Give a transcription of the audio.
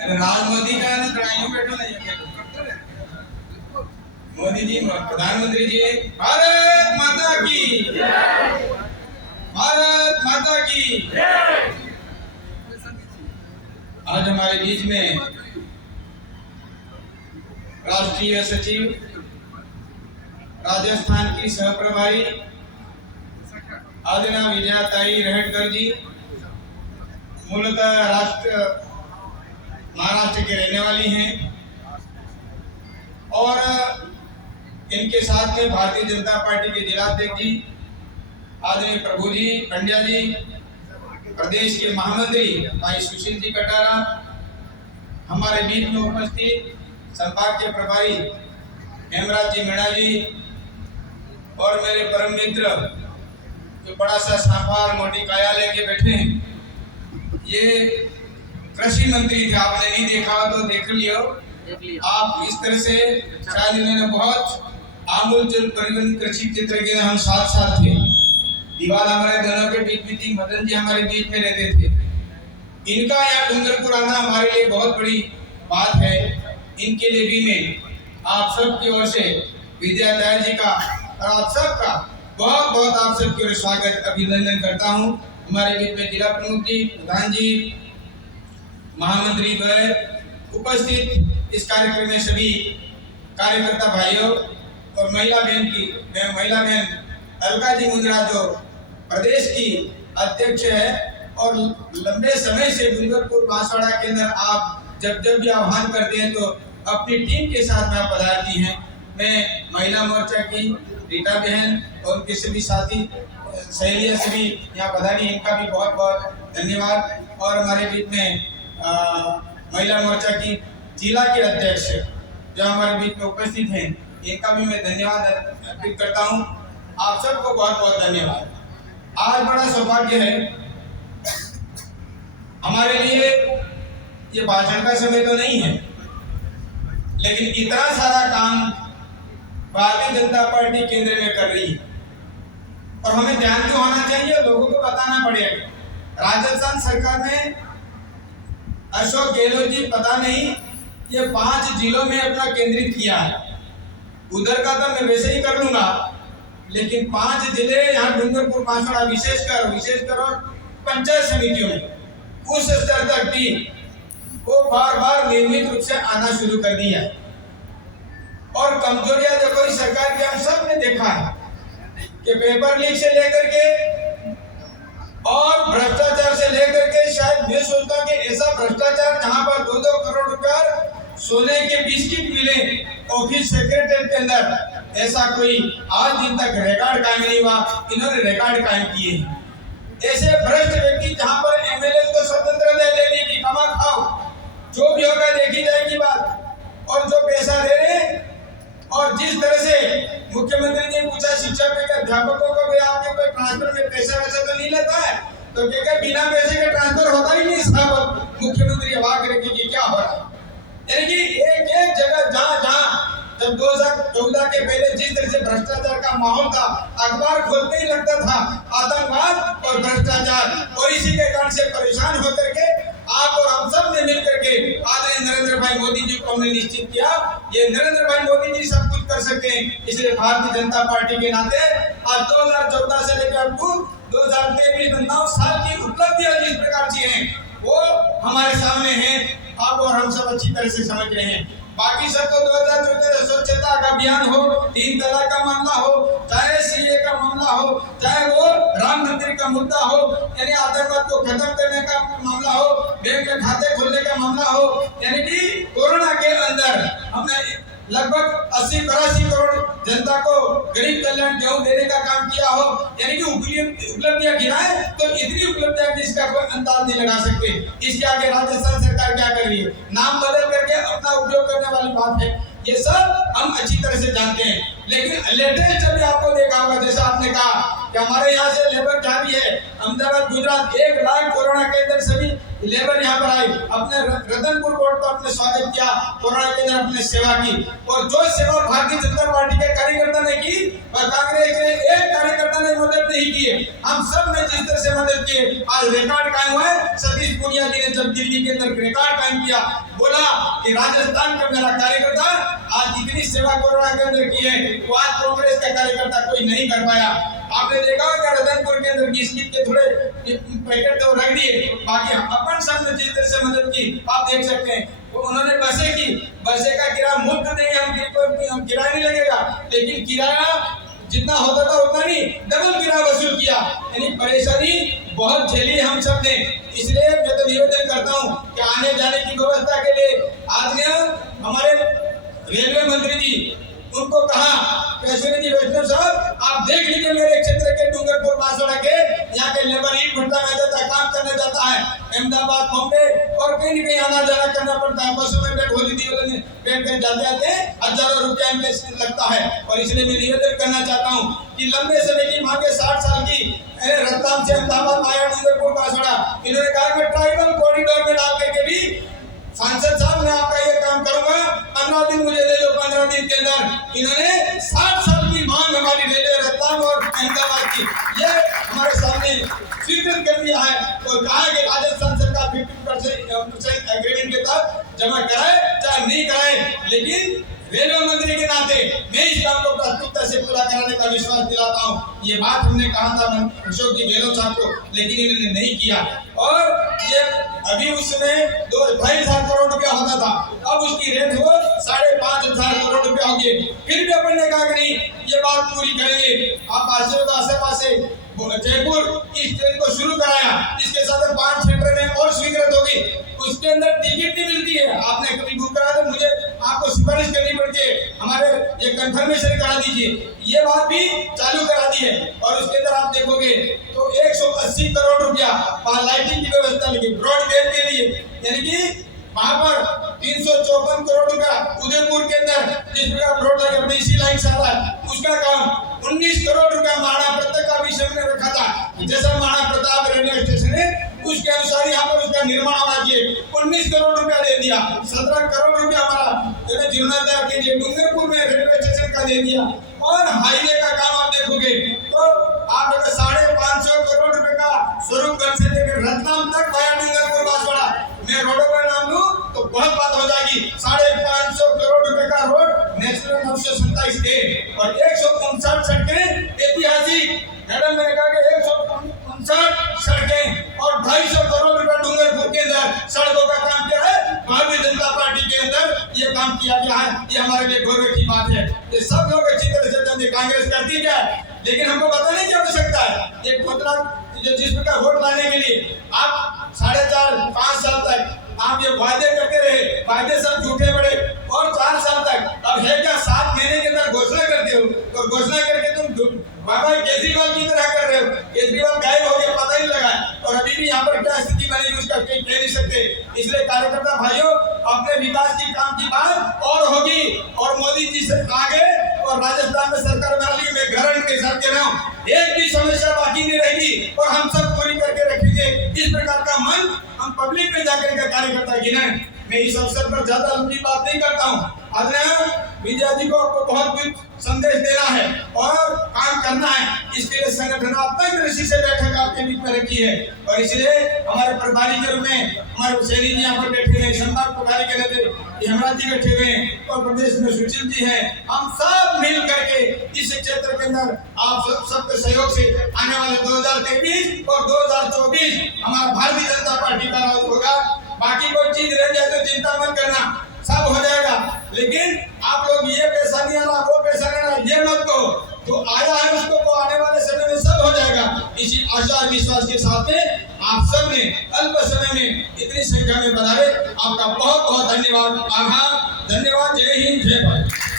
राज मोदी का ना लड़ाइयों बैठो नहीं है मोदी जी प्रधानमंत्री जी भारत माता की भारत माता की। आज हमारे बीच में राष्ट्रीय सचिव राजस्थान की सह प्रभारी आदिना विजयाताई रहटकर जी मूलतः महाराष्ट्र के रहने वाली हैं और इनके साथ में भारतीय जनता पार्टी के जिलाध्यक्ष जी आदरणीय प्रभु जी पंड्या जी, प्रदेश के महामंत्री भाई सुशील जी कटारा, हमारे बीच में उपस्थित संभाग के प्रभारी हेमराज जी मीणा जी और मेरे परम मित्र जो बड़ा सा साफार मोटी काया लेके बैठे हैं, ये कृषि मंत्री थे। आपने नहीं देखा तो देख लियो। आप इस तरह से शायद इन्होंने बहुत आमूलचूल परिवर्तन कृषि क्षेत्र के हम साथ साथ थे। दीवार हमारे दोनों के बीच में थी, मदन जी हमारे बीच में रहते थे। इनका यहाँ डूंगरपुर आना हमारे लिए बहुत बड़ी बात है। इनके लिए भी मैं आप सब की ओर से विजयाताई जी का और आप सबका बहुत बहुत आप सबकी ओर स्वागत अभिनंदन करता हूँ। हमारे बीच में जिला प्रमुख जी, प्रधान जी, महामंत्री द्वय उपस्थित इस कार्यक्रम में सभी कार्यकर्ता भाइयों और महिला बहन अलका जी मुंद्रा जो प्रदेश की अध्यक्ष है और लंबे समय से डूंगरपुर बांसवाड़ा के अंदर आप जब भी आह्वान करते हैं तो अपनी टीम के साथ में पधारती हैं। मैं महिला मोर्चा की रीटा बहन और उनके सभी साथी सहेलियां सभी यहाँ पधारी, इनका भी बहुत बहुत धन्यवाद। और हमारे बीच में महिला मोर्चा की जिला के अध्यक्ष जो हमारे बीच में उपस्थित हैं, इनका भी मैं धन्यवाद अर्पित करता हूँ। आप सबको बहुत बहुत धन्यवाद। आज बड़ा सौभाग्य है हमारे लिए, ये भाषण का समय तो नहीं है, लेकिन इतना सारा काम भारतीय जनता पार्टी केंद्र में कर रही है और हमें ध्यान क्यों होना चाहिए, लोगों को बताना पड़ेगा। राजस्थान सरकार ने अशोक गहलोत जी पता नहीं ये 5 जिलों में अपना केंद्रित किया है। उधर का तो मैं वैसे ही कर लूंगा, लेकिन 5 जिले यहाँ डूंगरपुर बांसवाड़ा विशेषकर और पंचायत समितियों में उस स्तर तक भी वो बार नियमित रूप से आना शुरू कर दिया है। और कमजोरियां देखो इस सरकार के हम सब ने देखा है कि पेपर लीक से लेकर के और भ्रष्टाचार से लेकर के, शायद मैं सोचता हूं कि ऐसा भ्रष्टाचार जहां पर 2-2 करोड़ रुपया सोने के बिस्किट मिले ऑफिस सेक्रेटरी के अंदर, ऐसा कोई आज दिन तक रिकॉर्ड कायम नहीं हुआ। इन्होंने रिकॉर्ड कायम किए हैं। ऐसे भ्रष्ट व्यक्ति जहां पर एमएलए को स्वतंत्रता लेने की कमा खाओ, जो भी होगा देखी जाएगी बात। और जो पैसा दे रहे और जिस तरह से मुख्यमंत्री ने पूछा शिक्षा के अध्यापकों को भी आपके कोई ट्रांसफर में पैसा वैसा तो नहीं लेता है, तो क्या बिना पैसे के ट्रांसफर होता ही नहीं साहब। मुख्यमंत्री अवाक रखी कि क्या हो रहा है, यानी कि एक जगह जहाँ जब 2014 के पहले जिस तरह से भ्रष्टाचार का माहौल था, अखबार खोलते ही लगता था आतंकवाद और भ्रष्टाचार। और इसी के कारण से परेशान होकर के आप और हम सब ने मिलकर के आदरणीय नरेंद्र भाई मोदी जी को हमने निश्चित किया, ये नरेंद्र भाई मोदी जी सब कुछ कर सकते हैं। इसलिए भारतीय जनता पार्टी के नाते आज 2014 से लेकर अब 2023 में 9 साल की उपलब्धियां जिस प्रकार की हैं वो हमारे सामने हैं। आप और हम सब अच्छी तरह से समझ रहे हैं। बाकी सब तो 2014 स्वच्छता का अभियान हो, 3 तलाक का मामला हो, चाहे सीए का मामला हो, चाहे वो राम मंदिर का मुद्दा हो, यानी आतंकवाद को खत्म करने का मामला हो, बैंक में खाते खोलने का मामला हो, यानी कि कोरोना के अंदर हमने लगभग 80-82 करोड़ जनता को गरीब कल्याण गेहूं देने का काम किया हो, यानी कि उपलब्धियां गिनाए तो इतनी उपलब्धियां जिसका कोई अंदाज नहीं लगा सकते। इसके आगे राजस्थान सरकार क्या कर रही है, नाम बदल करके अपना उपयोग करने वाली बात है, ये सब हम अच्छी तरह से जानते हैं। लेकिन लेटेस्ट अभी आपको देखा होगा, जैसा आपने कहा कि हमारे यहाँ से लेबर जा रही है अहमदाबाद गुजरात, 1 लाख कोरोना के अंदर सभी लेबर यहाँ पर आए, अपने रतनपुर कोर्ट को अपने स्वागत किया, कोरोना के अंदर अपने सेवा की, और जो सेवा भारतीय जनता पार्टी के कार्यकर्ता ने की और कांग्रेस के एक कार्यकर्ता ने मदद नहीं की, हम सब ने जिस तरह से मदद की, आज रिकॉर्ड कायम हुआ है। सतीश पूनिया जी ने जब दिल्ली के अंदर रिकॉर्ड कायम किया, बोला कि राजस्थान का मेरा कार्यकर्ता आज इतनी सेवा कोरोना के अंदर की है, वो आज कांग्रेस का कार्यकर्ता कोई नहीं कर पाया। आपने देखा होगा रतनपुर के अंदर बिस्किट के थोड़े पैकेट तो रख दिए, बाकी अपन सब ने जिस तरह से मदद की आप देख सकते हैं। वो उन्होंने बसें की, बसें का किराया मुफ्त नहीं, हम किराया नहीं लगेगा, लेकिन किराया जितना होता था उतना नहीं, डबल किराया वसूल किया, यानी परेशानी बहुत झेली हम सब ने। इसलिए मैं तो निवेदन करता हूँ कि आने जाने की व्यवस्था के लिए आज हमारे रेलवे मंत्री जी उनको कहा अश्विनी जी वैष्णव साहब, आप देख लीजिए मेरे क्षेत्र के डूंगरपुर बांसवाड़ा के यहाँ के लेबर ईट भट्टा में जाता है, काम करने जाता है, अहमदाबाद बॉम्बे और कहीं न कहीं आना जाना करना पड़ता है, बसों में बैठ होली थी बैठ कर जाते आते हजारों रुपया इनमें लगता है। और इसलिए मैं निवेदन करना चाहता हूँ कि लंबे समय की मांगे 60 साल की रतलाम से अहमदाबाद आया डूंगरपुर बांसवाड़ा, इन्होंने कहा मैं ट्राइबल कॉरिडोर में डाल करके भी सांसद साहब मैं आपका ये काम करूंगा, 15 दिन मुझे दे दो, 15 दिन के अंदर इन्होंने 60 साल की मांग हमारी रेलवे रतलाम और अहमदाबाद की ये हमारे सामने स्वीकृत कर दिया है और कहा कि राजस्थान सरकार 50% एग्रीमेंट के तहत जमा कराए चाहे नहीं कराए, लेकिन रेलवे मंत्री के नाते मैं इस काम को प्राथमिकता से पूरा कराने का विश्वास दिलाता हूँ। ये बात हमने कहा था अशोक जी गहलोत साहब को, लेकिन इन्होंने नहीं किया। और ये अभी उस समय 2-2.5 करोड़ रुपया होता था, अब उसकी रेट हो 5.5 करोड़ रुपया हो गए। फिर भी अपन ने कहा कि नहीं ये बात पूरी करेंगे। आप आसे पासे जयपुर इस ट्रेन को शुरू कराया, इसके साथ 5-6 ट्रेनें और स्वीकृत होगी, उसके अंदर टिकट नहीं मिलती है, आपने कभी बुक करा तो मुझे आपको सिफारिश करनी पड़ती है, हमारे ये कंफर्मेशन करा दीजिए, ये बात भी चालू करा दी है। और उसके अंदर आप देखोगे तो 180 करोड़ रुपया लाइटिंग की व्यवस्था लगी ब्रॉडबैंड के लिए, यानी कि वहां पर 354 करोड़ रुपया उदयपुर के अंदर जिस प्रकार ब्रॉड लाइन अपने इसी लाइन से आ रहा है उसका काम 19 करोड़ रुपया महाराणा प्रताप का विषय में रखा था, जैसा महाराणा प्रताप रेलवे स्टेशन है उसके अनुसार यहाँ पर उसका निर्माण होना चाहिए, 19 करोड़ रुपया दे दिया। 17 करोड़ रुपया हमारा जीर्णोद्धार के लिए डूंगरपुर में रेलवे स्टेशन का दे दिया। और हाईवे का काम आप देखोगे तो आप 550 करोड़ रुपए का स्वरूपगंज से लेकर रतलाम तक वाया डूंगरपुर बांसवाड़ा मैं रोडों का नाम लूं तो बहुत बात हो जाएगी। 550 करोड़ रुपए का रोड नेशनल 927 ए और 159 सड़कें ऐतिहासिक, मैडम मैंने कहा कि 159 सड़कें और 250 करोड़ रुपए डूंगरपुर के अंदर सड़कों का काम किया है। भारतीय जनता पार्टी के अंदर ये काम किया गया है, ये हमारे लिए गौरव की बात है। ये सब लोग अच्छी तरह से जानते, कांग्रेस करती क्या है, लेकिन हमको बताने की आवश्यकता है। ये खोतला जिस प्रकार वोट लाने के लिए आप 4.5-5 साल तक आप ये वायदे करते रहे, वायदे सब झूठे पड़े और 4 साल तक अब है क्या 7 महीने के अंदर घोषणा करते हो और घोषणा करके तुम बाबा केजरीवाल की तरह कर रहे हो। केजरीवाल गायब हो गया, पता ही लगा और अभी भी यहाँ पर क्या स्थिति बनेगी उसका कहीं कह नहीं सकते। इसलिए कार्यकर्ता भाइयों अपने विकास की काम की बात और होगी और मोदी जी से आगे और राजस्थान में सरकार बना ली, मैं गारंटी के साथ कह रहा हूँ एक भी समस्या बाकी नहीं रहेगी और हम सब पूरी करके रखेंगे। इस प्रकार का मन हम पब्लिक में जाकर के कार्यकर्ता गिने। मैं इस अवसर पर ज्यादा लंबी बात नहीं करता हूँ। विजय जी को आपको बहुत कुछ संदेश देना है और काम करना है, इसके लिए संगठनात्मक दृष्टि से बैठक आपके बीच में रखी है और इसलिए हमारे प्रभारी के रूप में हमारे सैनी जी यहाँ पर बैठे हैं, संभाग प्रभारी के लिए हेमराज जी बैठे हुए हैं और प्रदेश में सुशील जी हैं। हम सब मिल करके इस क्षेत्र के अंदर आप सबके सहयोग से आने वाले 2023 और 2024 हमारा भारतीय जनता पार्टी का राज होगा। बाकी कोई चीज रह जाए तो चिंता मत करना, सब हो जाएगा, लेकिन आप लोग ये पैसा नहीं आना वो पैसा नहीं आना ये मत कहो, तो आया है उसको तो आने वाले समय में सब हो जाएगा। इसी आशा और विश्वास के साथ में आप सब ने अल्प समय में इतनी संख्या में बनाए, आपका बहुत बहुत धन्यवाद, आभार, धन्यवाद। जय हिंद, जय भारत।